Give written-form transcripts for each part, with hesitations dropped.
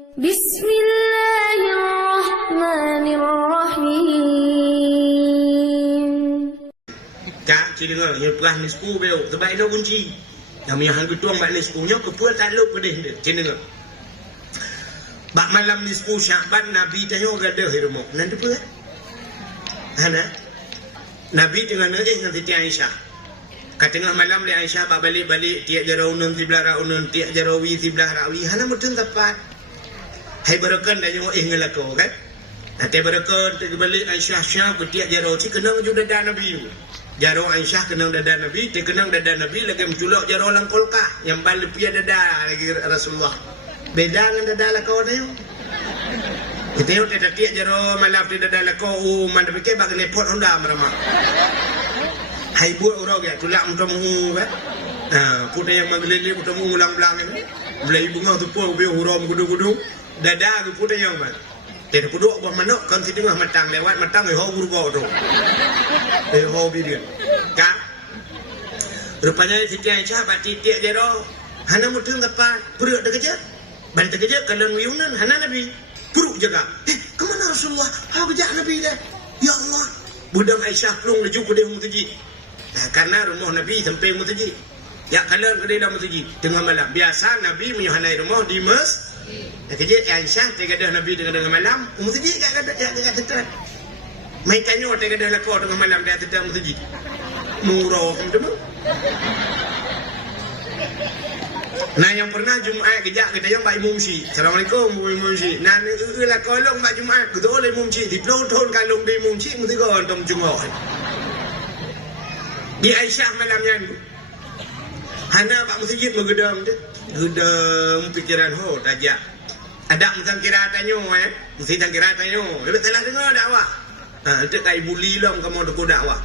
Bismillahirrahmanirrahim. Cak ci dengar nya perah ni sepu beo sebab ina kunci. Yang mihan betuang mak ni sepunya kepual tak lu pedih dia. Ci dengar. Bak malam ni sepu Syaban Nabi tanya gadah rumah. Nanti apa? Hana. Nabi dengan nanti ti Aisyah. Kat tengah malam li Aisyah bak balik-balik tiak jarau nun sebelah raunun tiak jarawi sebelah rawi. Hana mutun tepat. Hai barakan dah nyoh ngelako kan? Nanti barakan balik Aisyah Syah tiak jarau ci kenang juga dah Nabi. Jarau Aisyah kenang dada Nabi, dia kenang dada Nabi lagi menculak jarau lang kolkah yang balik pia dada lagi Rasulullah. Beda dengan dada lakau dia. Kita yang tidak tiak jarau malam di dada lakau, mana fikir bagi nepot Honda merama. Hai buat orang ya, tulak muka mungu kan? Putih yang mengelili muka mungu ulang-ulang ini. Mulai bunga tu pun biar huram kudu-kudu. Dada tu putih yang mana? Jadi kuduk buat manok kan si tengah matang lewat matang hau burgo tu. Hau bidian. Kan? Rupanya Siti Aisyah bat titik jarau. Hana mutun tepat, perut dah kerja. Balik kerja kalau wiunan hana Nabi. Perut jaga. Kemana Rasulullah? Hau kerja Nabi dah. Ya Allah. Budang Aisyah pelung laju ke dia mutaji. Karena rumah Nabi sampai mutaji. Ya kalau ke dia dah mutaji tengah malam. Biasa Nabi menyuhanai rumah di masjid. Kerja Aisyah tengah dah Nabi tengah malam. Mutaji kat tetap. Mai tanya tengah dah lakau tengah malam dia tetap mutaji. Murah macam nah yang pernah Jumaat kejap kita yang Pak Imam Syi. Assalamualaikum Bu Imam Syi. Nah lah kolong Pak Jumaat betul oleh Imam Syi. Di pelotong kalung di Imam Syi mesti kau antum jengok. Di Aisyah malamnya ni. Hana Pak Masjid menggedam tu. Gedam pikiran ho tajak. Ada macam kira tanya mesti tak kira tanya. Lebih telah dengar dakwah. Itu kai buli long kamu tu dakwah.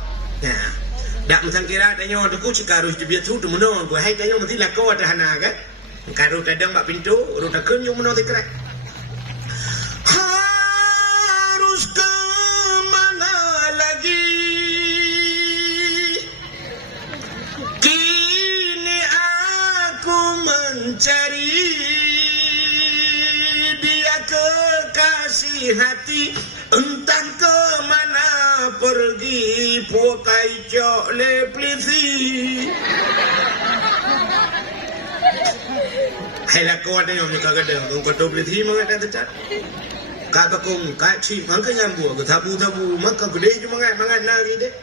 Dak macam kira tanya tu cikarus je biar tu menong gua hai tanya mesti lah kau ada hana kan karu tadang bak pintu ru takun yang menong tikrak harus ke mana lagi kini aku mencari dia kekasih hati entah ke mana pergi pokai jok le plisi hai la ko ada yang ka gadang ko to plisi mangata tecat ka ba kong ka chi mangka nyambu ko tabu maka gede je mangat nari de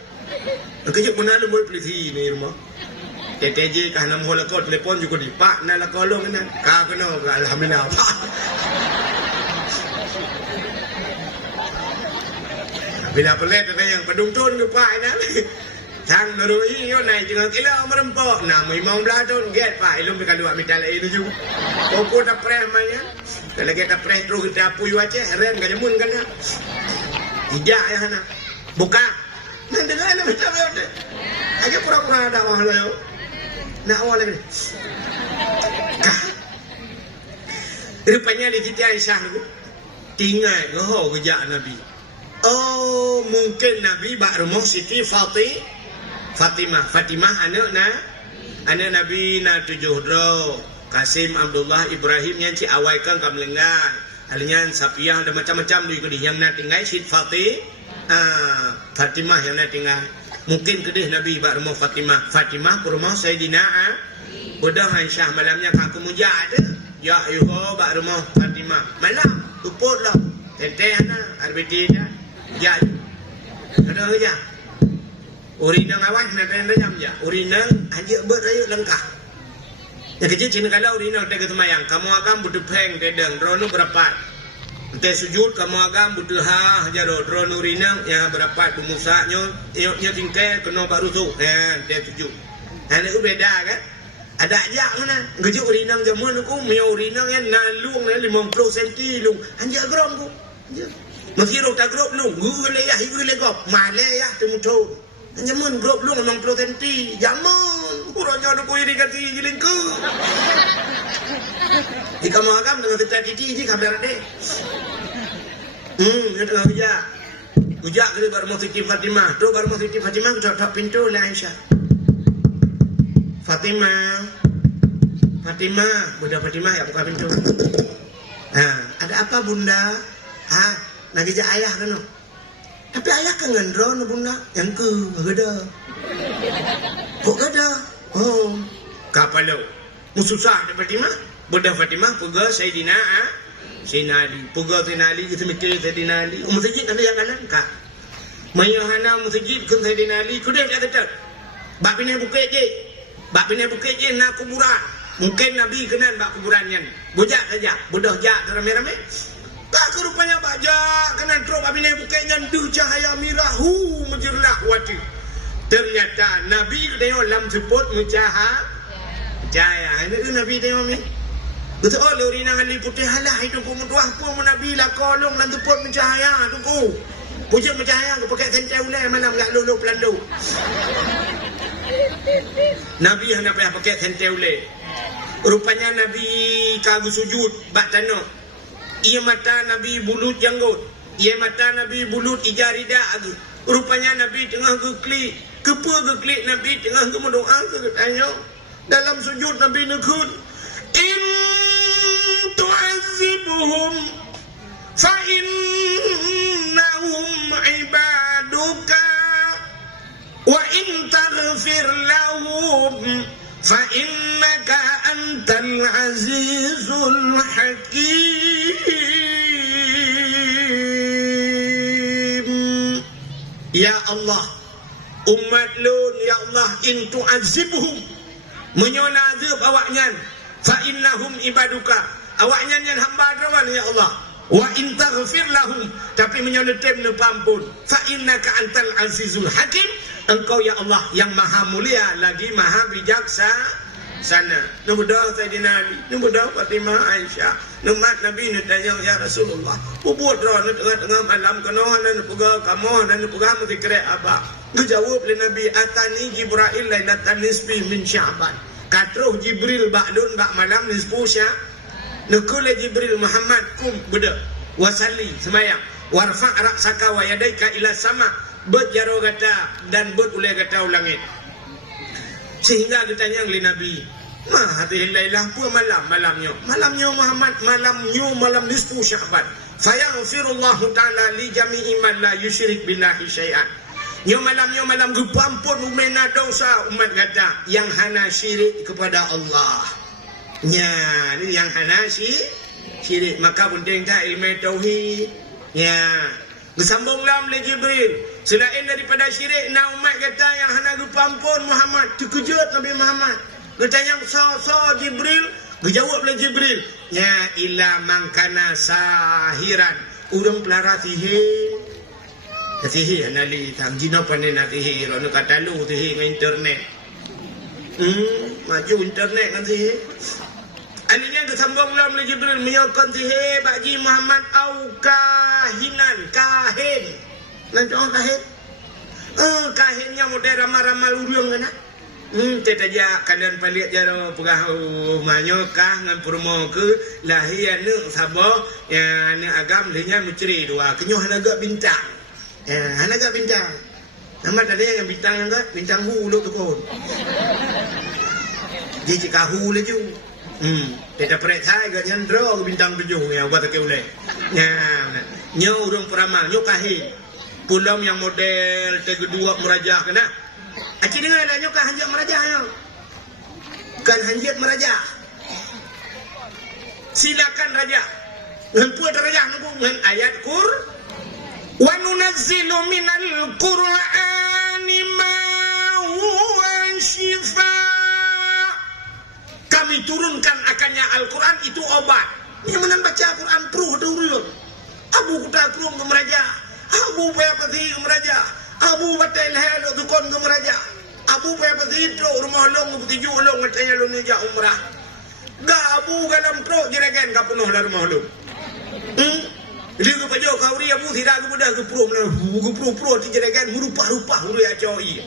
ke je pun ada boy plisi ni rumah TTJ ka nam hola ko telefon juga di pak na la kolong na ka kena alhamdulillah bila pelet ada yang pedung-tun ke pak na thang narui yo nai jangan kila merempok na mai mau bladon get pak ilum be kalua mital itu juga pokok ta preh maya kalau kita preh terus kita puyu aja ren ga jamun kan tidak ya hana buka nan dengan ana mital yo de aja pura-pura ada wah lo nak awal lagi rupanya di Siti Aisyah tu tinggal goho kerja Nabi. Oh, mungkin Nabi bak rumah Siti Fatimah anak Nabi na 7 dro. Kasim Abdullah Ibrahim yang ci awaikan kam lengan. Alian Safiah ada macam-macam di kedih yang nak tinggal Siti Fatimah yang nak tinggal. Mungkin kedih Nabi bak rumah Fatimah ke rumah Sayyidina udah Aisyah malamnya aku muja ada. Ya ayuh bak rumah Fatimah. Malam tuputlah. Tenteh ana arbiti dah. Ya, ada aja. Urinang awan nak kena jam ya. Urinang aja berayu lengkah. Yang kecil cina kalau urinang tega semayang, kamu agam butuh peng tedeng, drone berapa? Teh sujud kamu agam butuh jaro drone urinang ya berapa? Bumusaknya, nya tingkai kena baru tu, teh sujud. Ada itu beda kan? Ada aja mana? Kerja urinang zaman aku, mio urinang yang nalung 50 cm lung, hanya gram tu. Masih rok tak grop lu, gule ya, gule gop, male ya, temu tu. Jamun grop lu 60 cm, jamun. Kurangnya ada koi di kati jilingku. Jika mau agam dengan kita titi ji kabar deh. Itu nggak ujak. Ujak kali baru mau Siti Fatimah, tu baru mau Siti Fatimah ketok pintu lah Aisyah. Fatimah, budak Fatimah ya buka pintu. ada apa bunda? Nak kerja ayah kan? Tapi ayah kan ngendro no bunda. Yang gada. Kok gada? Oh, kapalo. Mususah ada Fatimah. Bunda Fatimah puga Sayyidina Ali. Puga Sayyidina Ali kita mikir Sayyidina Ali. Masjid ada yang kanan kak. Mayahana masjid ke Sayyidina Ali. Kuda tak tetap. Bak pinai bukit je. Bak pinai bukit je nak kuburan. Mungkin Nabi kenal bak kuburannya. Bujak saja. Budak jak ramai-ramai. Tak rupanya baca kena drop abis ni bukan nyandu cahaya mirah menjerlah wajib. Ternyata Nabi tengok lam sebut cahaya. Ini tu Nabi tengok ni. Betul lorina ngali putih halah itu ku mutuah pun Nabi lah kolong lam sebut mencahaya tu ku. Pujuk mencahaya ku pakai sentai ulai malam gak lulu pelandu. Nabi hendak pakai sentai ulai. Rupanya Nabi kagu sujud bak tanah. Ia mata Nabi bulut janggut. Ia mata Nabi bulut ijarida agi. Rupanya Nabi tengah geklik. Kepa geklik Nabi tengah berdoa katanya. Dalam sujud Nabi nekut. In tu'azibuhum fa innahum ibaduka wa in taghfir lahum فَإِنَّكَ أَنْتَ الْعَزِيزُ الْحَكِيمُ. Ya Allah, umat lun, ya Allah, in tu'azibhum, menyona azab awaknya, fa'innahum ibaduka, awaknya yang hamba rawan ya Allah. Wa in taghfir lahum, tapi menyona tem ne pampun, fa'innaka antal azizul hakim. Engkau ya Allah yang maha mulia lagi maha bijaksana. Nubudah Sayyidina Ali, nubudah Fatimah Aisyah, numat Nabi nutanya ya Rasulullah. Ubud roh tengah malam kanohan dan puga kamoh dan puga mesti kere apa? Dijawab oleh Nabi, atani Jibril lailatan nisbi min Sya'ban. Katruh Jibril ba'dun bak malam nisfu Sya'ban. Nukul Jibril Muhammad kum beda wasalli semayang warfa' ra'saka wa yadaika ila sama. Berjaro kata dan berulai kata ulangit. Sehingga ditanya oleh Nabi, hadhihi lailah pun malamnya Muhammad, malam nisfu Sya'ban. Fayaghfirullahu ta'ala li jami'i man la yusyrik billahi syai'an. Malam gepampun umena dosa umat kata yang hana syirik kepada Allah. Ni yang hana syirik, maka penting tak ilmu tauhid. Bersambunglah oleh Jibril. Selain daripada syirik, nak umat kata yang hana gepampun Muhammad. Terkejut Nabi Muhammad. Bertanya so Jibril. Berjawab oleh Jibril. Ya ila mangkana sahiran. Urang pelara sihir. Sihir nali tam jino panen sihir. Orang kata lu sihir dengan internet. Maju internet kan sihir. Akhirnya kesambunglah oleh Jibril menyokong sihir bagi Muhammad au kahinan, kahin. Nanti orang kahin. Kahinnya model ramal-ramal urang kan. Teta aja kalian paliat jaro pegah manyokah ngan purmo ke lahir ne sabo ya ne agam lehnya menceri dua kenyoh naga bintang. Naga bintang. Nama tadi yang bintang yang enggak bintang hu lo tukun. Dia cakap hu le ju. Teta pret saya gak nyandro bintang 7 yang buat ke ulai. Nyo urang peramal nyo kahin. Pulau yang model kedua merajah kena. Aci dengar lah nyo kah hanjat merajah yo. Bukan hanjat merajah. Silakan raja. Ngan puat raja ngan ayat Qur wa nunazzilu minal Qur'ani ma huwa shifaa. Kami turunkan akannya Al-Quran itu obat. Ini menang baca Al-Quran peruh dahulu. Abu kuta kerum ke meraja. Abu payah pati ke meraja. Abu batai lahir tukon ke meraja. Abu payah pati itu rumah long ke tujuh long katanya lo nijak umrah. Gak abu galam pro jeragan ka penuh lah rumah long. Dia ke pajau kauri abu tidak ke budak ke pro ti jeragan merupah-rupah huru ya coi.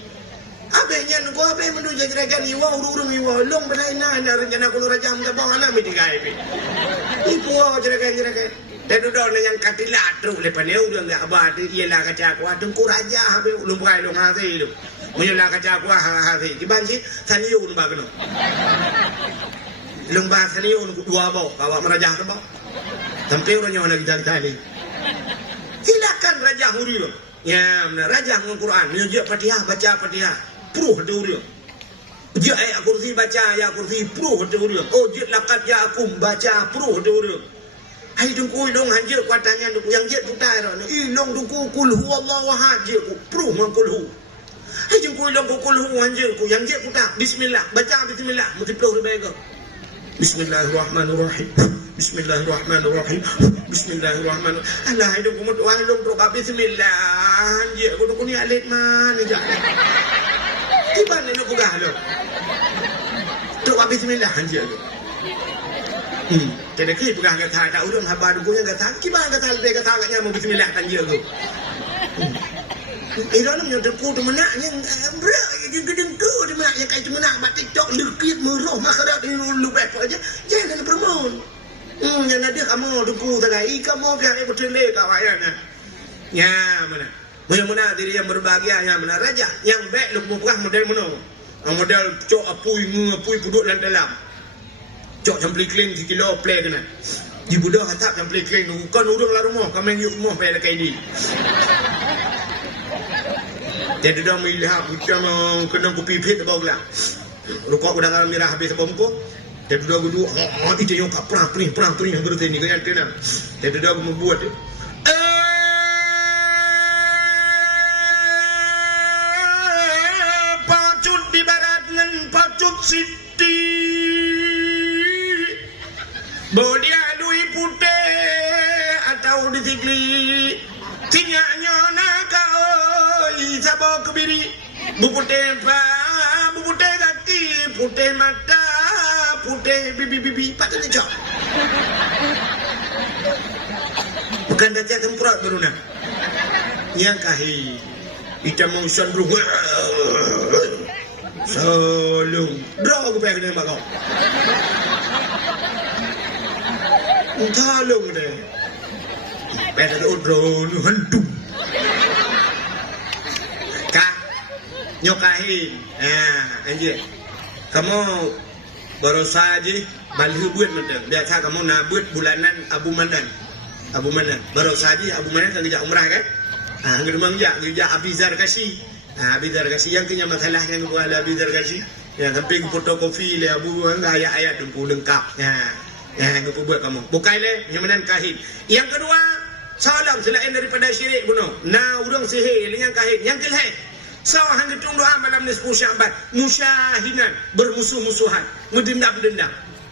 Abenya nunggu abe mendu jeragan iwa urung iwa long benaina na rencana kulo raja amda bang ana mi digai be. Ipo jeragan. Dan duduk yang katilat terus lepas ni udah enggak abad ialah kaca aku tengku raja abe ulung pai long hati lu. Menyolah kaca aku hati. Di banci saniun ba keno. Long ba saniun dua bau bawa merajah ke bau. Sampai orangnya mana kita tali. Silakan Raja Hurio. Ya, benar. Raja dengan Quran. Dia Fatihah, baca Fatihah. Pruh ada Hurio. Dia ayat kursi baca ayat kursi pruh ada Hurio. Oh, dia lakat ya akum baca pruh ada Hurio. Hai dungku dong hanje kuatanya dungku yang je putar. Ilong dungku kul huwallahu ahad je ku pruh mangkul hu. Hai dungku ilong kul hu hanje ku yang je putar. Bismillah, baca bismillah. Multipluh ribaga. Bismillahirrahmanirrahim. Bismillahirrahmanirrahim. Bismillahirrahmanirrahim. Alah hidung kumut wah hidung tu bismillah. Je ku ni alit mana je. Tiba ni lu pegah lu. Tu bismillah je. Jadi kita pegah kata tak urang haba dukunya kata. Kiban kata lebih kata agaknya mau bismillah kan je tu. Dalam yang terku tu menak yang berak yang gedeng tu tu menak yang kait menak mak TikTok lekit meroh makarat lu baik aja. Jangan promote. Yang ada kamu duku tagai kamu kan betul le kawayan. Ya mana. Mana diri yang berbahagia yang mana raja yang baik lu pegah model mana. Model cok apui puduk dalam. Cok campli clean kilo play kena. Di budak hatap campli clean kan urang la rumah kameng yuk rumah pai lakai di. Jadi dah melihat macam kena kopi pet bawa. Rukuk udang merah habis sebom ko. Jadi dah guru itu yang perang baru ni kan kena. Jadi dah membuat pacut di barat dengan pacut siti. Bodia dui putih atau ditigli. Tinyaknya naga oi sabo kebiri buputih kaki putih mata putih bibi patut dijak bukan dacia tempurut beruna yang kahi kita mau sandung salung draw ke pihak dia mak kau salung deh pada tu drone hantu nyokahin. Anjir. Kamu baru saja balik buat macam. Biasa kamu nak buat bulanan Abu Manan. Baru saja Abu Manan kan kerja umrah kan? Ngeremang kerja Abizar kasih. Abizar kasih yang punya masalah yang buat Abizar kasih. Yang sampai fotokopi le Abu ayat-ayat dengku lengkap. Yang buat kamu. Bukan le yang Manan kahin. Yang kedua, salam selain daripada syirik bunuh. Urang sihir yang kahin. Yang kelih. Sawah hang getung doa malam ni 10 Syaban musyahinan bermusuh-musuhan mendendam.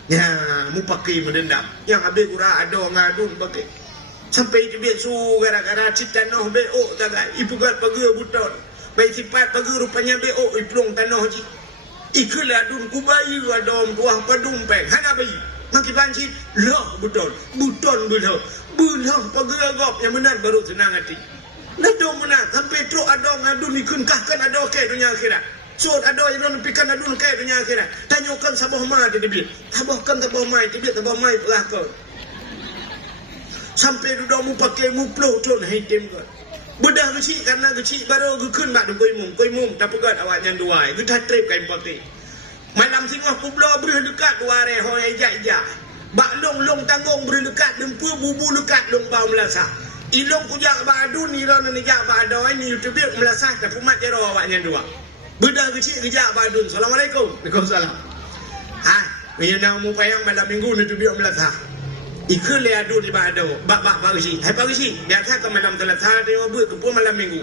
Ya, mu pakai mendendam. Yang habis gura ada ngadun pakai. Sampai dia su gara-gara cita noh beo tagai. Ibu gat pagi buton. Baik sifat pagi rupanya beo iplong tanah ji. Ikul adun kubai adom buah padum peng. Hana bayi. Maki banci lah buton belah. Belah pagi agak yang benar baru senang hati. Nadong mana sampai teruk adong adun ikunkahkan adong ke dunia akhirat. So adong yang pikan adun ke dunia akhirat. Tanyakan sabah mai dia. Tabahkan tabah mai pelah kau. Sampai duduk mu pakai mu ploh ton hitam kau. Bedah kecil karena kecil baru gekun mak koi mum tak pegat awaknya dua. Kita trip kain putih. Malam singah kublo beri dekat ware hoi ejak. Bak long tanggung beri dekat dempu bubu dekat long bau melasa. Ilong kujak badun ilong nejak badau ini YouTube melasah tak kumat jero awaknya dua. Bedah kecil kejak badun. Assalamualaikum. Waalaikumsalam. Menyandang mu payang malam minggu YouTube melasah. Ikut le adu di badau. Bak pagi. Hai pagi. Biasa ke malam Selasa dia buat ke malam minggu.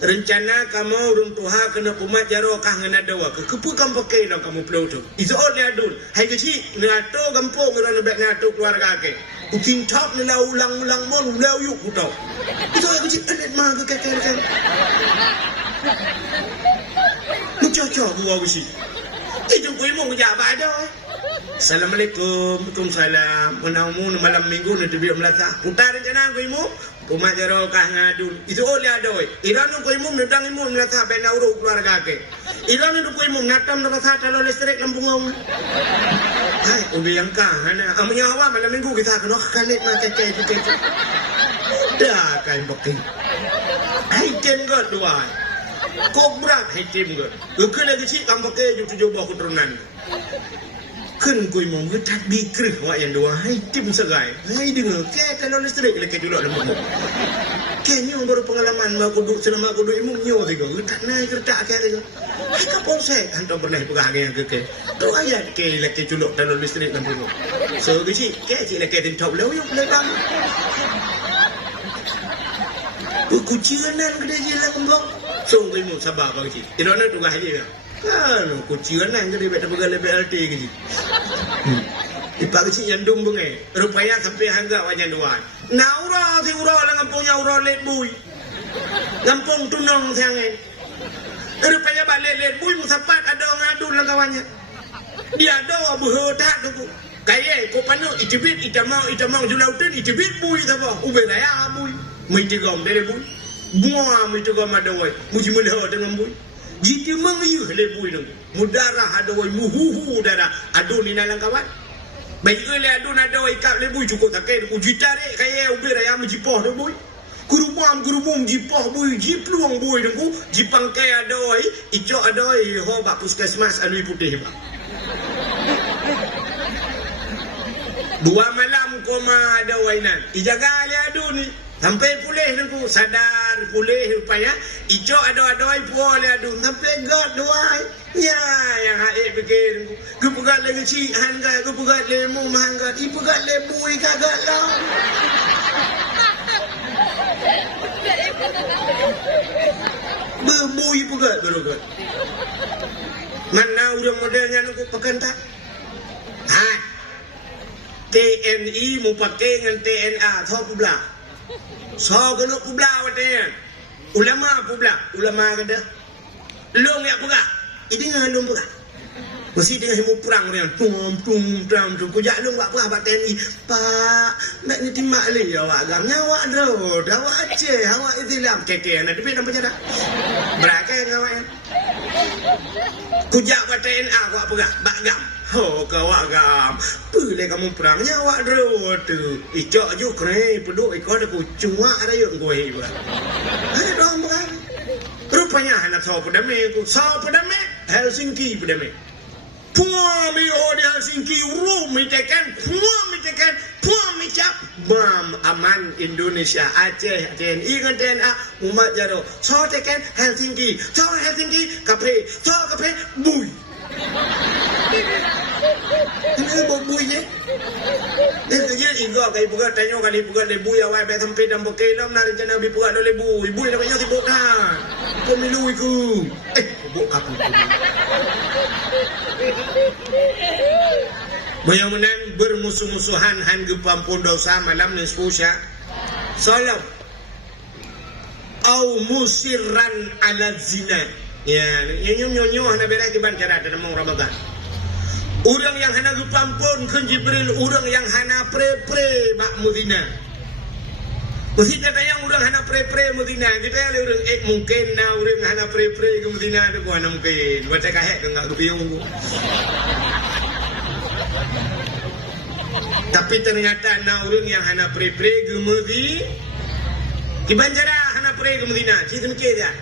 Rencana kamu urung tuha kena kumat jero kah ngena dawa ke kepu kamu pakai dah kamu pelau tu. Itu le adu. Hai kecil ngato kampung orang lebih ngato keluarga ke. Uking top ni lau ulang mon lau yuk kutau. Itu yang kecil anet mah ke kakek. Mucocok gua besi. Itu kau mau kerja apa ada? Assalamualaikum. Waalaikumsalam. Menamu malam minggu nanti biar melata. Putar rencana kau mau. Kumat jero kah ngadun. Itu oleh ada. Iran kau mau nedang mau melata bena urut keluarga ke. Iran kau mau natam neraka kalau listrik lambung. Hai, ubi yang kah, hana. Amunya awak malam minggu kita kena kalit nak kekek. Dah kain pakai. Hai tim god dua. Kok berat hai tim god. Ukul lagi cik kamu pakai 7 buah keturunan. Kun kui mong tat bikri wa yang dua hai tim segai. Hai dengar ke kalau listrik le ke julok lemah. Ke nyo baru pengalaman ma kudu selama kudu imung nyo tiga. Tak naik kerja ke tiga. Hai kapol saya antum pernah pegang yang ke. Tu ayat ke le ke julok kalau listrik kan tu. So ke le ke tin top leu le dam. Kucianan gede je lah kembang. So kui mong sabar bang cik. Tidak nak tugas je. Kan, kucianan gede betul pegang lebih LT ke cik. Ipak kecil yang dung bungai. Rupanya sampai hangga wajan duan. Naura si ura lah ngampungnya ura let bui. Ngampung tunong siangin. Rupanya balik let bui musapat ada ngadu lah kawannya. Dia ada berhotak tu. Kaya ko pano itibit itamang julautin itibit bui sapa. Ube raya bui. Mai tigam dari bui. Buah mai tigam ada wai. Muji mulha dengan bui. Jika mengiuh le bui nang. Mudarah ada wai muhuhu darah. Adu ni nalang kawan. Baik le adu na ada wai kap le bui cukup tak kai uji tarik kaya ube raya mujipoh de bui. Kurumum jipoh bui jipluang bui nangku jipang kai ada wai ijo ada wai ho bak puskesmas alui putih bak. 2 malam koma ada wainan. Ijaga le adu ni. Sampai pulih nangku sadar pulih rupanya ijo ada puol le adu sampai god doai. Ya yang haik fikir nangku. Ku pegat le kecil hangga ku pegat le mu hangga i pegat le bui kagak lah. Bebui pegat berogat. Mana urang modelnya nangku pakan tak? Ha. TNI mau pakai dengan TNA thau publa. So kena publa wate. Ulama kada. Long ya pega. Ini ngalung pega. Mesti dengan himu perang dia. Tum. Kujak long buat apa buat TNI. Pak, mak ni timak le awak agam nyawa drod. Awak Aceh, awak Islam keke nak depan apa cara. Berakai awak ya. Kujak buat TNA buat pega. Bagam. Ho kawak gam. Pule kamu perang nyawa drod tu. Ijak ju kre peduk ikon aku cuma ada yuk gue iba. Ada dong bukan. Rupanya anak saw pedame ku. Saw pedame Helsinki pedame. Puami di Helsinki rumi tekan. Puami cap. Bam aman Indonesia Aceh TNI dengan TNA umat jaro. Saw tekan Helsinki. Saw Helsinki kape. Saw kape bui. Ini bui je. Itu je iga kai pegat tanya kali pegat lebu ya wai bet sampai dan pakai lam na rencana bi pegat lebu. Ibu namanya sibuk dah. Pemilu iku. Buk kapu. Bayangan bermusuh-musuhan han gepam pun dosa malam ni spusya. Salam. Au musirran ala zina. Ya, nyo hana berai kiban cara dalam Ramadan. Orang yang hana gupampun kun Jibril, orang yang hana pre-pre bak mudina. Mesti kata yang orang hana pre-pre mudina. Kita ada orang mungkin na orang hana pre-pre ke mudina tu bukan mungkin. Baca kahek ke enggak kebiung. Tapi ternyata na orang yang hana pre-pre ke mudina. Kiban cara hana pre ke mudina. Cik mungkin dia.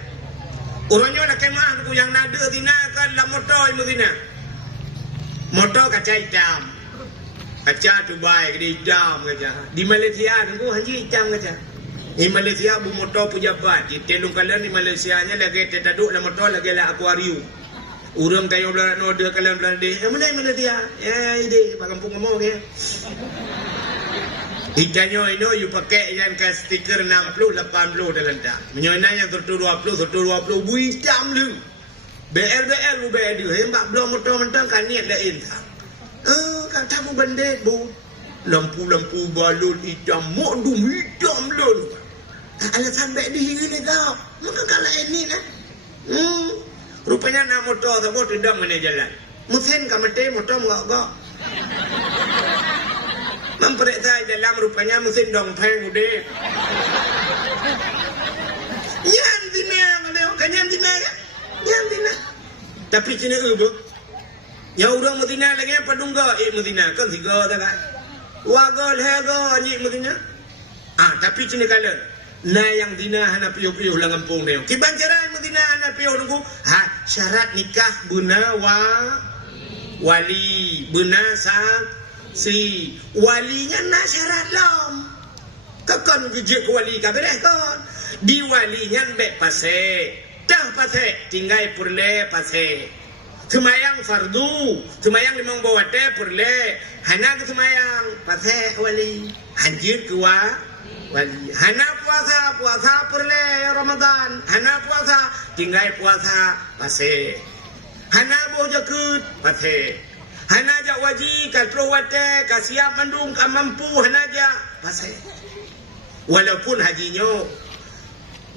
Orangnya nak kemah tu yang nada dina kan la motor mudina. Motor kaca hitam. Kaca Dubai gede hitam kaca. Di Malaysia tu haji hitam kaca. Di Malaysia bu motor pejabat. Di telung kalian di Malaysia nya lagi tetaduk la motor lagi la akuarium. Urang kayu belah noda kalian belah deh. Mana Malaysia? Ya ide pak kampung kamu ke. Hitanyo ino you pakai yang ke stiker 60 80 dalam dah. Menyoina yang 20 bu hitam lu. BL bu BL dia hembak belum motor mentang kan niat lain tak. Kan tamu bandit bu. Lampu balon hitam modum hitam lun. Alasan baik di ni kau. Maka kalau ini kan. Rupanya nak motor tak boleh tidak mana jalan. Mesin kamete motor enggak. Memperiksa dalam rupanya mesin dongpeng udah. Nyan dina kalau kanyan dina. Tapi cina ubah. Ya orang Medina lagi apa dungga? Medina kan tiga dah kan. Wagal hega ni Medina. Tapi cina kalau na yang dina hana piu-piu lah kampung dia. Kiban cerai Medina hana piu nunggu. Syarat nikah guna wali benasa si walinya nasyarat lam kakon gejek wali kabeh kon di walinya be pase dah pase tinggai purle pase semayang fardu semayang limang bawate purle hana semayang pase wali anjir kuwa wali hana puasa purle Ramadan hana puasa tinggai puasa pase hana boh jakut pase hana jak waji kalau wate kasiap mandung kamampu hana jak pase walaupun hajinya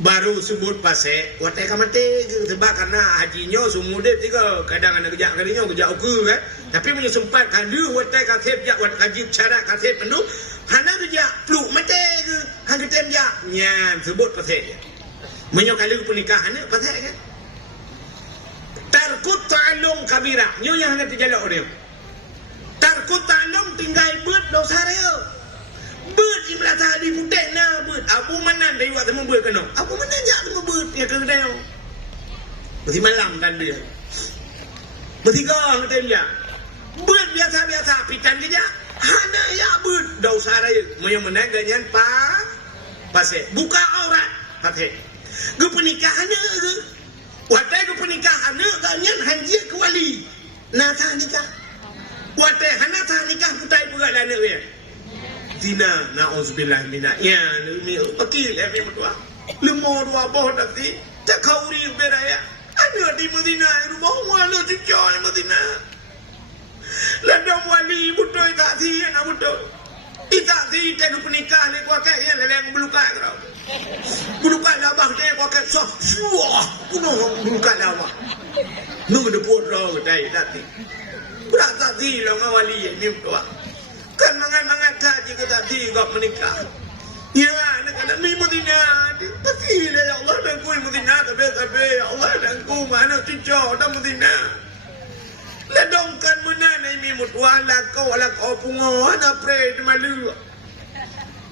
baru sebut pase wate kamate sebab karena hajinya sumudet tiga kadang ada kejak kadinya kejak ukur kan tapi punya sempat kandu wate kasep jak wat kaji cara kasep penduk hana kejak pluk mate ke hang tem jak nyan sebut pase menyo kali pernikahan ni pase kan tarkut ta'allum kabira nyo yang hana terjalak dia tarkut ta'allum tinggal buat dosa dia beut di belakang di budak na beut abu manan dari waktu membuat kena abu manan jak tu beut ya ke dia berarti malam dan dia bertiga kita dia beut biasa pitan dia hana ya beut dosa dia moyo menang ganyan pase buka aurat pase ge pernikahan ge watai ge pernikahan ganyan hanjia ke wali na ta nikah watai hana ta nikah putai pura dan dia Tina na'udzubillah mina ya ni pakil mi mudwa lemo dua boh nanti tak kauri beraya ana di Madinah rumah wala cucu Madinah ladang wali butoi tak thi na butoi ita thi te pernikah ni kwa kai yang leleng beluka kau beluka labah te kwa kai so suah kuno beluka labah nu de pot ro dai dati berata thi lo ngawali ni mudwa kan mangan haji ke tadi kau menikah ya nak ada mi Madinah tapi ya Allah dan ku Madinah tapi ya Allah dan ku mana cucu dan Madinah ledongkan menana mi mutwala kau ala kau pungo ana pre de malu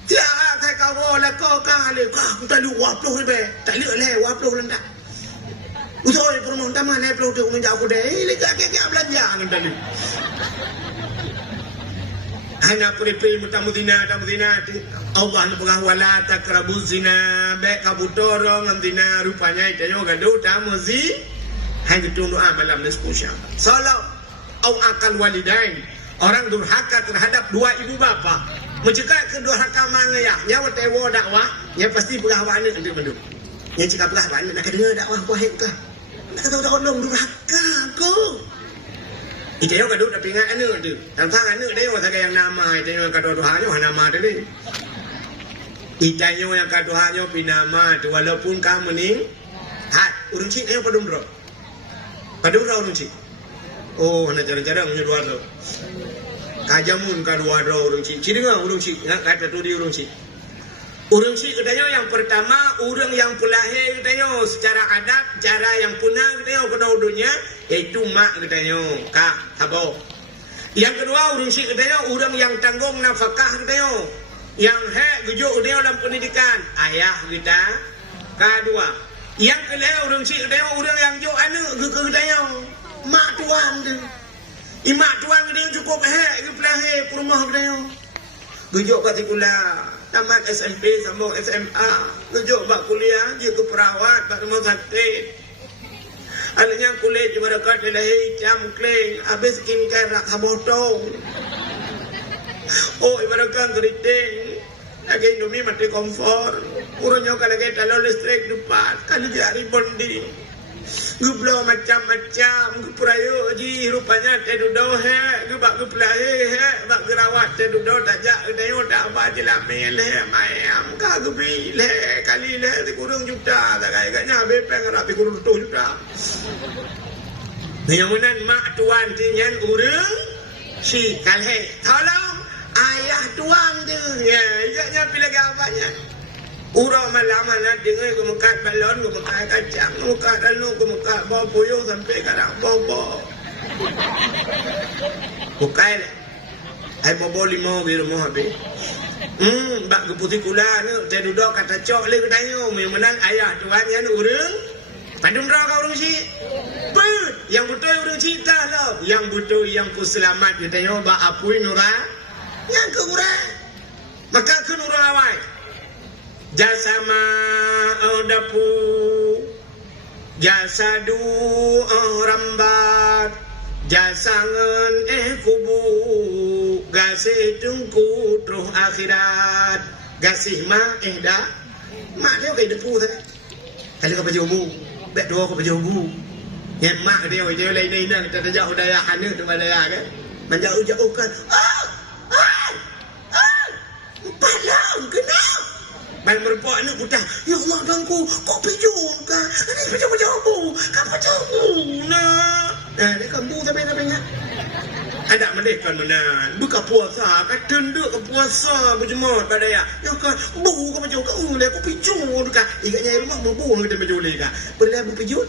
dia kai kau ala kau ka le ka ta lu wap lo be ta le le wap lo landa usoi permon taman le lo tu menjau ku dei le ka ke belanja ngan tadi hana kuripi mutamudina Allah nubah wala takrabuz zina be kabutoro ngamdina rupanya itayo gado tamuzi hanya tunu amalam neskusha salam au akal walidain orang durhaka terhadap dua ibu bapa mencegah kedurhaka mangaya nyawa tewo dakwah nya pasti pegawai ni untuk menduk nya cakap pegawai ni nak dengar dakwah kuah ka nak tahu orang durhaka ko itayo gado tapi ngan anu tu tentang anu dia orang yang nama itayo kado dohanyo nama tu ni itayo yang kado dohanyo pinama tu walaupun kamu ni hat urung cik ayo padum ro urung cik oh nak cara-cara menyeruar tu kajamun kadua ro urung cik dengar urung cik nak kata tu di urung cik katanya yang pertama orang yang pelahir katanya secara adat cara yang punah katanya kena udunya iaitu mak katanya kak tabo yang kedua orang si katanya orang yang tanggung nafkah katanya yang gujuk dia dalam pendidikan ayah kita kedua yang kelima orang si katanya orang yang jo anu katanya mak tuan tu mak tuan katanya cukup pelahir rumah katanya gujuk partikular tamat SMP sambung SMA tujuh bak kuliah dia ke perawat bak rumah sakit anaknya kuliah cuma dekat lelai jam kling habis skincare rak sabotong oh ibaratkan keriting lagi Indomie mati kompor urunnya kalau lagi talon listrik depan kali jari bonding gublo macam-macam gupurayo ji rupanya tedudo gubak guplahe bak gerawat tedudo tajak dayo tak apa jelamel mayam ka gubi le kali le dikurung juta tak kayaknya bepeng rapi kurung 2 juta nyamunan mak tuan tinyan urang si kalhe tolong ayah tuan tu ya ikatnya pilih apanya urang malam nak dengar ke mekat balon ke mekat kacang mekat anu ke mekat bawa puyuh sampai kadang bobo bukai le ai bobo 5 di rumah habis bak ke putih kula ni saya duduk kata cok le katanya menang ayah tuan yang urang padum ra ka urang si bet Yang betul orang cerita lah. Yang betul yang ku selamat. Dia tanya, apui nurah? Yang ke urang. Maka ke nurah awal. Jasama dapu. Jasadu rambat. Jasangan kubu. Gasih tungku terus akhirat. Gasih mak dah. Mak dia kayak depu tadi. Kalau kau berjumbu, bet dua kau berjumbu. Yang mak dia lain kita jauh daya hana tu daya kan. Menjauh-jauh kan. Palang kena. Baik merempuan ni putah. Ya Allah dangku, kau pijung kan? Ini pijung berjumbu. Kau berjumbu nak. Dia kambu sampai ingat. Ada mereka menan buka puasa kan tenda ke puasa berjemaat badaya ya kan bu kau macam kau le kau pijun kan ikatnya rumah bu kita menjuli kan boleh bu pijun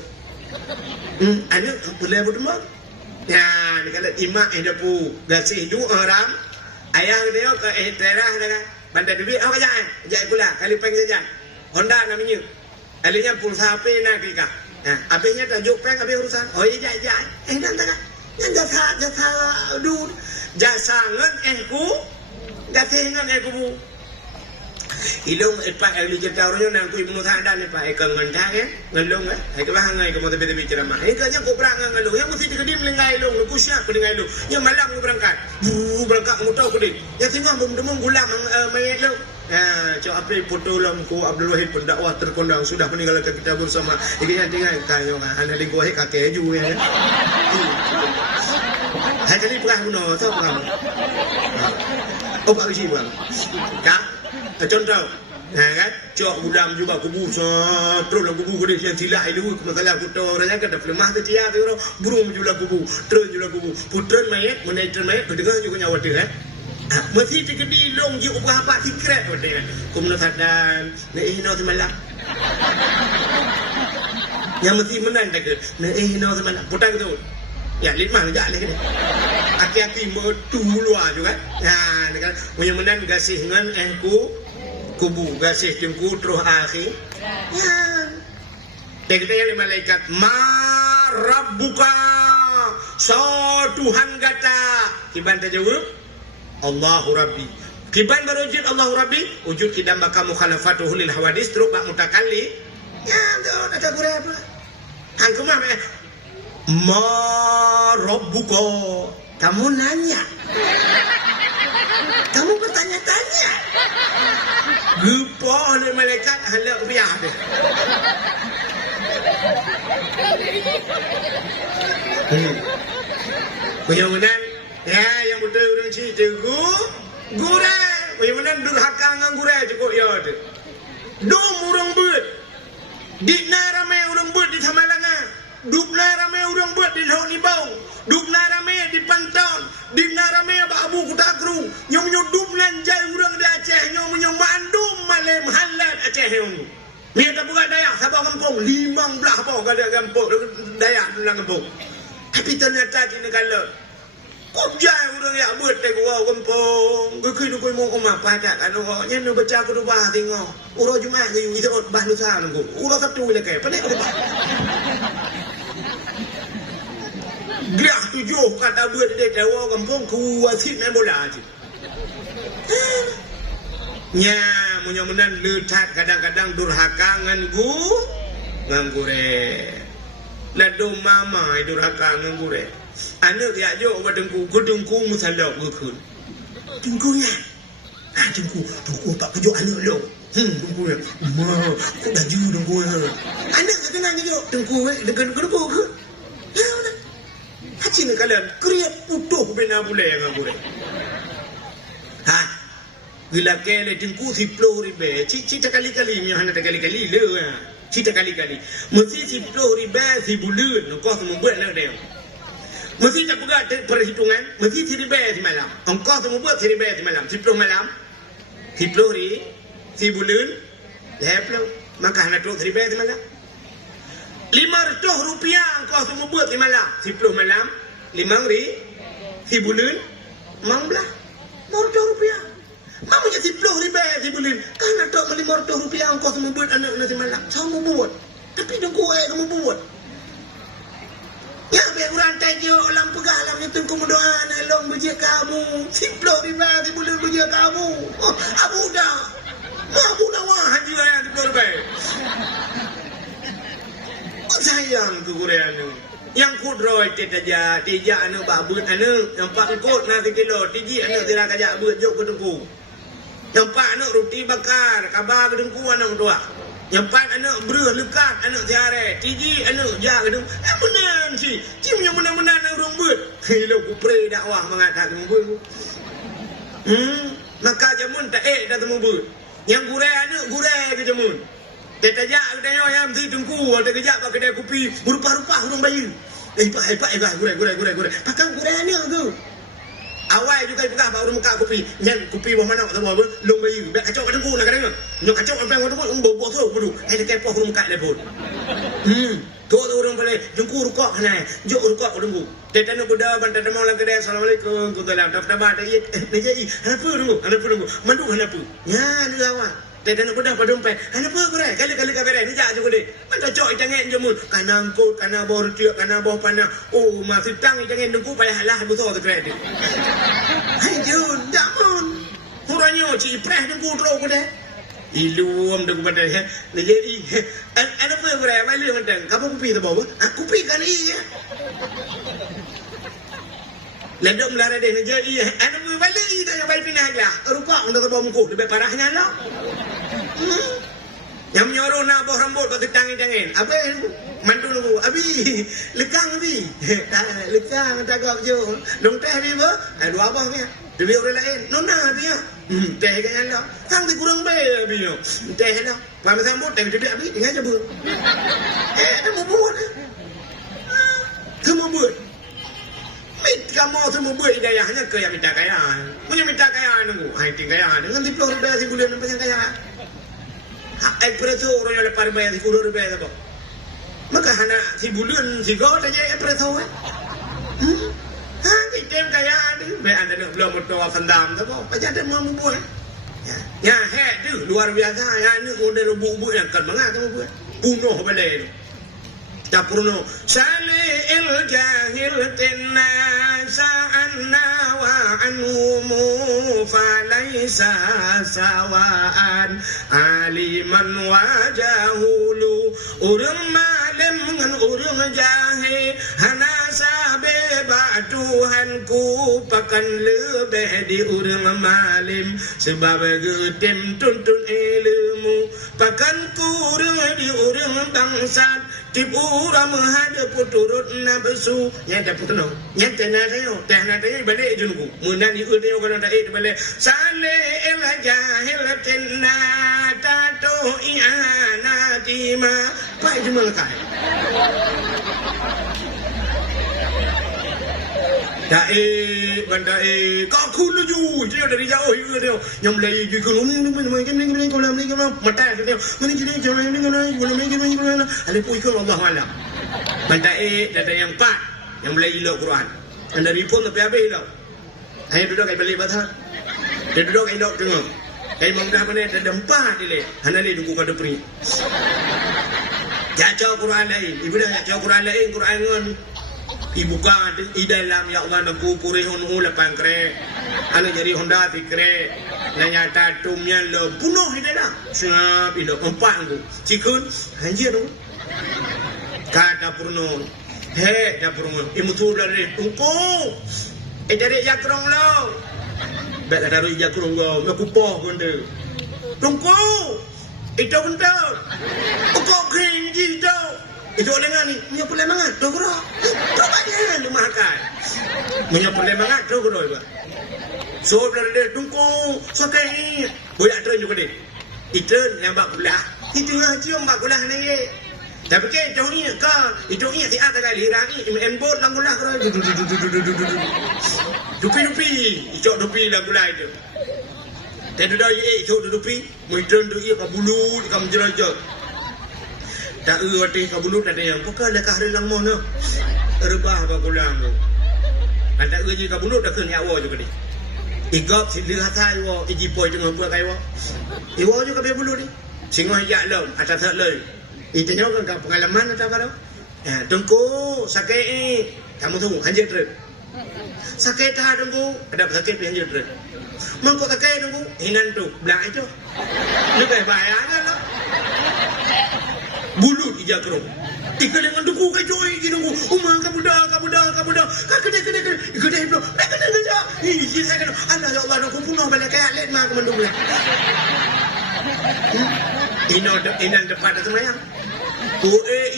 ada boleh bu demam ya ni kalau imak ada pu gasih dua orang ayah dia ke terah kan bandar duit apa jai pula kali peng jajan Honda namanya alinya pulsa HP nak kita habisnya tajuk peng habis urusan oh iya jai nanti kan yang jasa dulu jasa ngan ku gatengan bu ilong pak ali jetaurnya nang ku ibnu sadan pak ke ngan kan ngalong ai ke bahangai ke mau tebe ceramah kanya ku berang ngalong yang mesti dikedim lengai long ku siap dengan lu yang malam ku berangkat mu tahu ku deh ya tengah demung gulam mayat lu cok apa foto lamku Abdul Wahid pendakwah terkondang sudah meninggalkan kita bersama ikatnya tinggal kayo anda lingkuh kakek ju ya hai kali pernah bunuh tahu kamu pak uji bang kak contoh kan cok gudam juga kubu terus lah kubu kuda yang silap itu masalah foto orangnya kan dah lemah tu tiap tu burung juga kubu terus juga kubu putran mayat menaikkan mayat kedengar juga nyawa dia mesti digedi long je ubah apa secret betul kum nak sadan no semalam yang mesti menang tak ke no semalam putang tu ya lima aja lagi ni hati-hati metu luar juga ya kan punya menang gasih ngan kubu gasih jengku terus akhir ya kita yang malaikat ma rabbuka so Tuhan kata kiban terjawab Allahu Rabbi. Kiban berwujud Allahu Rabbi, wujud kita maka mukhalafatuhu lil hawadis terus bak mutakalli. Ya, ada gurau apa? Hang kemah ma rabbuka. Kamu nanya. Kamu bertanya-tanya. Lupa oleh malaikat halak biar dia. Kemudian ya yang betul orang cerita gurau bagaimana durhaka dengan gurau cukup ya tu dom orang buat dikna ramai orang buat di Samalangan dukna ramai orang buat di Laut Nibau dukna ramai di Panton dikna ramai Abu Kutakru nyom duknan jai orang di Aceh nyom mandum malem halat Aceh yang ni tak buat daya Sabah kampung 15 apa kada kampung daya dalam kampung tapi ternyata di negara kok jai orang yang buat tak gua kampung gua kena kau mau omah pada kan orang yang nak baca aku tu bah tengok orang Jumaat ni itu bah lusa nunggu orang Sabtu lagi pandai kau bah dia tujuh kata buat dia tahu kampung kuasit main bola je nya mudah-mudahan letak kadang-kadang durhaka ngan gure ladu mama durhaka ngan gure anak dia jo buat dengku musalak gukun dengkunya dengku tak pujuk anak lo dengkunya ma kok dah ju dengkunya anak kena jo dengku ke ya udah haji ni kalian kriat utuh bina boleh ngan gure bila kele dengku si plori cita kali-kali mi hana kali-kali le cita kali-kali mesti si plori si bulan kau semua buat nak dia mesti tak buat perhitungan mesti si ribe si malam engkau semua buat si ribe si malam si malam si plori si bulan leplo maka hana tu si ribe si malam RM500 engkau semua buat si malam si malam RM5 si bulan mang belah RM500 Mama jadi RM10 sebulan. Kan ada RM500 engkau semua buat anak nasi malam. Sama buat. Tapi dengku kamu buat. Ya beruran tajo lam pegah lam itu kemudoa nalong beje kamu. Simplo di mana boleh beje kamu. Abu dah. Abu dah wah haji yang diperbaik. Sayang tu Korea ni. Yang kudroy tetaja tija anu babut anu nampak kot nanti kilo tiji anu tidak kajak buat jok ke dengku. Nampak anu roti bakar kabar ke dengku anak tua. Nampak anu beruh lekat anu tiare tiji anu ja ke dengku. Benar si. Cim yang benar-benar anu rumbut. Hilo ku pray dakwah mengatakan rumbut. Maka jamun tak dah temu but. Yang gurai anu gurai ke jamun. Dia tajak kedai ayam tu tungku, ada kejap pak kedai kopi, berupa-rupa hurung bayi. Hebat, gurai. Pakai gurai ni tu. Awal juga pegah baru muka kopi. Nyan kopi bawah mana tahu apa? Long bayi. Biar kacau kat tungku nak kadang. Nyok kacau sampai orang tu bau tu bodoh. Ada kepoh hurung muka lepon. Tu orang boleh tungku rukuk hanai. Jok rukuk tungku. Dia tanya kuda bantai demo lang kedai. Assalamualaikum. Tu dalam dapat dia. Jadi, apa tunggu? Mandu apa? Ya, ni awak. Dia nak kuda pada dompet. Kenapa berai? Kali-kali berai. Ni jak juga dia. Mana cok jangan jemun. Kana angkut, kana bawah tiap, kana bawah panah. Oh, masih tang jangan dengku payah lah betul ke kredit. Hai jun, jamun. Huranya cik preh dengku teruk kuda. Ilum dengku pada ya. Ni jadi. Ada apa berai? Balik macam. Kamu kopi tu bawa? Aku kopi kan ni ya. Ledok melara dia ni jadi. Ada apa balik ni tak yang balik pindah aja. Rupak untuk bawa muka. Lebih parahnya lah. Yang menyorong nak bawah rambut batu tangan-tangan. Apa mantu nunggu? Abi, lekang abi. Lekang tagak je. Dong teh abi apa? Dua abah ni. Dia orang lain. Nona abi ya. Teh kan lah. Kang tu kurang baik abi yo. Teh lah. Pakai rambut teh dia abi dengan je buat. Ada mau buat. Kamu buat. Kamu tu mau buat hidayahnya ke yang minta kaya. Punya minta kaya nunggu. Hai tinggal dengan ₹10 sebulan nampak yang kaya. Ekspreso orang yang lepas bayar RM10 apa? Maka hana si bulan si god aja ekspreso kan? Kita kaya ni, ada nak belum berdoa fandam tu apa? Aja ada mau buat. Ya, tu luar biasa. Ya ni udah buat yang kan mengah tu buat. Bunuh balik. Tak perlu salil jahil tinna sa'anna wa anhumu falaysa sawaan aliman wa jahulu urang malim dengan urang jahil hana sabe ba Tuhanku pakan lebih di urang malim sebab getem tuntun ilmu pakan kurang di urang bangsat tipu orang menghadap turut nafsu yang tak putus yang tenang balik je nunggu menang ikut dia kalau tak balik salih il jahil tinna tatu i'anatima baik cuma lekai Bandai kau kulu ju dia dari jauh itu dia yang Melayu juga ni kalau Melayu mata dia ni jadi jangan ni kalau Melayu ada pun ikut Allah malam bandai ada yang 4 yang Melayu lo Quran dan dari pun tapi habis lo hanya duduk kat balik batas dia duduk kat dok tengok kai mamdah mana ada 4 dia hanya dia tunggu kat depan baca Quran lain ibu dah baca Quran lain Quran ngon ibuka di dalam ya Allah nak puri honu lepan kre anu jadi Honda fikre nanya tatumnya lo bunuh dia dah siap itu 4 aku cikun anjir tu kata purno dapur imu tu dari tungku dari yakrong lo baik dari yakrong lo aku poh benda tungku itu benda aku kenji tu itu dengan ni punya perlemangan tu bro tu banyak lu makan punya perlemangan tu bro so dari tungku sakai boleh ada juga deh itu yang bak kulah itu aja yang bak kulah ni tapi ke jauh ni kan itu ni si ada kali rani embot lang kulah kau dupi itu lang kulah itu dan dah itu dupi mungkin tu ia kabulu kam jerajak tak erti kabulu ada yang bukan dah kahri lang mo no rebah bak kulah tu ada erti kabulu dah kena nyawa juga ni igap si lihat ayo iji poi dengan buat ayo iwo juga be bulu ni singo hijak lom atas lom itu nyo kan pengalaman atau apa Tengku sakit kamu tunggu hanya terus. Sakit dah tengku, ada sakit hanya terus. Mangkok sakit tengku, hinan tu belang itu. Lebih bahaya lah. Bulu di jakrong. Ika dengan duku ke joy gitu. Umang kamu dah. Kedai itu. Kedai. Ih, saya kena. Allah ya Allah, aku punah balik kayak let mak mendung lah. Inan depan tu mayang.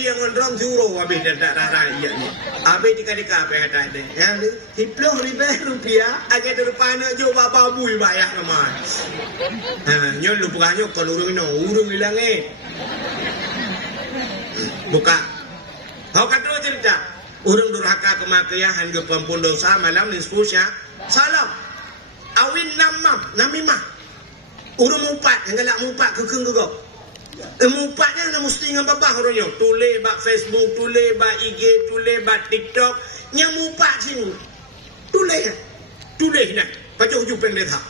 Yang ngerong juro habis dan tak raya ni. Habis dika apa kata dia. Yang ni 10,000 rupiah agak depan jo bapa bui bayar nama. Nyo lu bukannya kalau urung hilang buka. Kau kata cerita. Urung durhaka kemakayahan ke pampun dosa malam ni sepusya. Salam. Awin namimah. Urung mupat yang galak mupat kekeng kegok. Mupatnya na mesti dengan babah orangnya. Tulis bak Facebook, tulis bak IG, tulis bak TikTok. Yang mupat sini. Tulis dah. Pacuk hujung pendek tak.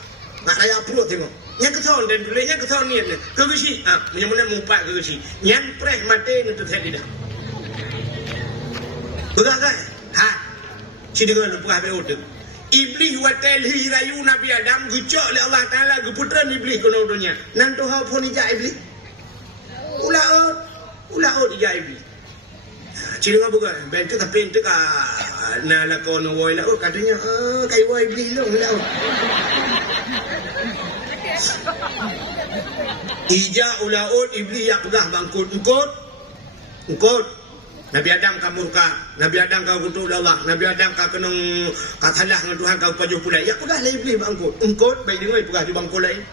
Nak raya perut tengok. Yang keton dan tulisnya keton ni. Kegesi. Yang mana mupat kegesi. Yang preh mati ni tu saya tidak. Begagai. Cidengan lupa habis order. Iblis watel hirayu Nabi Adam gecok oleh Allah Taala geputran iblis kono dunia. Nan tu hau pun ijak iblis. Ulaot ijak iblis. Cidengan bukan. Bentuk tapi entuk na la kono woi la katanya kai woi iblis long la. Ijak ulaot iblis yak pedah bangkut engkot. Nabi Adam ka murka, Nabi Adam ka kutuk Allah, Nabi Adam ka kenong katalah dengan Tuhan kau pajuh pulai. Ya pegah lah iblis bangkut. Engkot baik dengar pegah di bangkut lain.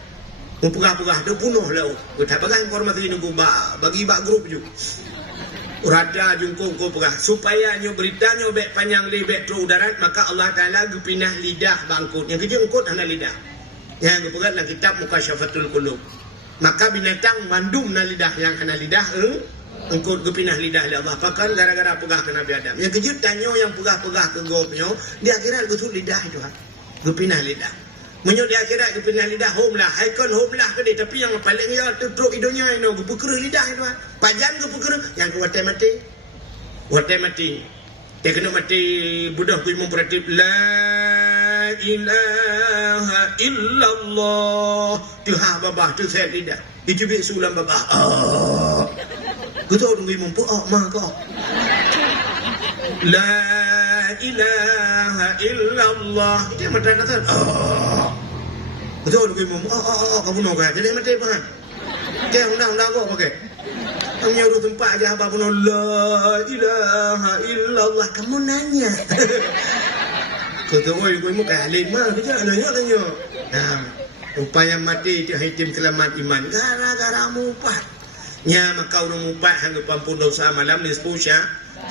Pegah dia bunuh lah. Tak pegah informasi ni bagi bak grup je. Rada jungkung kau pegah supaya nyo beritanya bek panjang lebek tu udarat maka Allah Taala gepinah lidah bangkut. Yang kerja engkot hana lidah. Yang gepegat dalam kitab Mukasyafatul Qulub. Maka binatang mandum na lidah yang hana lidah engkau gepinah lidah oleh Allah. Pakan gara-gara pegah ke Nabi Adam. Yang kejut tanya yang pegah-pegah ke gopnya. Di akhirat betul lidah itu. Gepinah lidah. Menyo di akhirat gepinah lidah. Home lah. Haikon home lah ke dia. Tapi yang paling ya tutup hidungnya ini. Gepekera lidah itu. Pajan gepekera. Yang kewatai mati. Watai mati. Dia kena mati. Buddha kui memperatif. La ilaha illallah. Tuhan babah tu saya lidah. Dicubit sulam babah. Kita orang mumpu mah kau. La ilaha illallah. Dia mata kata. Kita orang mumpu kamu nak kah? Jadi mati apa? Dia undang kau pakai. Kamu nyuruh tempat aja apa pun la ilaha illallah. Kamu nanya. Kita oi kau muka alim mah kita nanya. Upaya mati dia hitim kelamat iman gara-gara mupat. Nya maka urung mupat hangga pampun dosa malam ni sepusya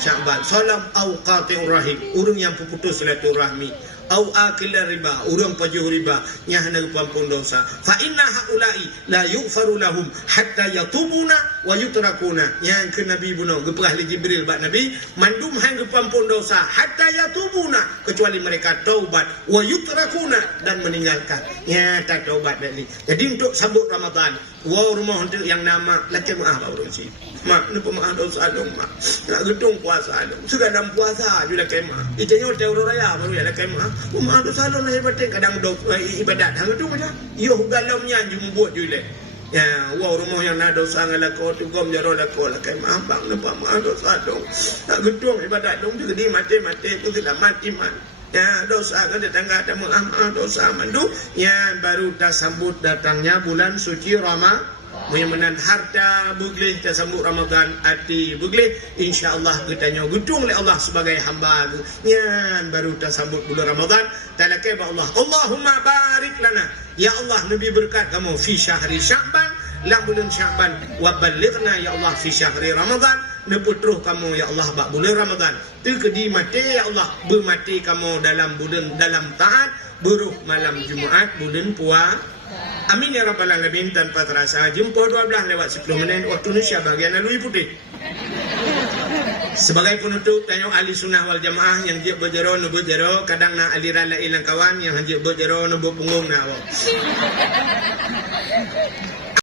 Sya'ban. Salam au qati'ur rahim. Urung yang putus silaturahmi. Au akil riba. Urung pajuh riba. Nya hangga pampun dosa. Fa inna haula'i la yughfaru lahum hatta yatubuna wa yutrakuna. Yang ke Nabi bunuh geperah li Jibril bak Nabi mandum hangga pampun dosa hatta yatubuna kecuali mereka taubat wa yutrakuna dan meninggalkan. Nya tak taubat balik. Jadi untuk sambut Ramadan wow rumah untuk yang nama laki maaf orang si mak ni pemaaf dosa dong mak nak gedung puasa dong segadang puasa juga kemah itanya teori raya baru ya laki maaf dosa dong lah hebat kadang ibadat hang gedung aja yo galamnya jumbuat jule ya wow rumah yang nak dosa ngalako tu gom jaro lako laki maaf bang ni pemaaf dosa dong nak gedung ibadat dong juga di mati tu tidak mati man. Ya dosa kan tetangga ada maaf dosa mandu yang baru dah sambut datangnya bulan suci Ramadan menyamanan harta buglih dah sambut Ramadan hati buglih insyaallah kita gedung oleh Allah sebagai hamba yang baru dah sambut bulan Ramadan talakai Allah Allahumma barik lana ya Allah nabi berkat kamu fi syahri Sya'ban lam bulan Sya'ban wa balighna ya Allah fi syahri Ramadan neputruh kamu ya Allah bak bulan Ramadan tu kedi mati ya Allah bermati kamu dalam bulan dalam taat buruh malam Jumaat bulan puasa amin ya rabbal alamin tanpa terasa jumpa 12 lewat 10 minit waktu Indonesia bahagian Alui Putih sebagai penutup tanya ahli sunnah wal jamaah yang dia berjero nu berjero kadang nak aliran lain kawan yang dia berjero nu punggung nak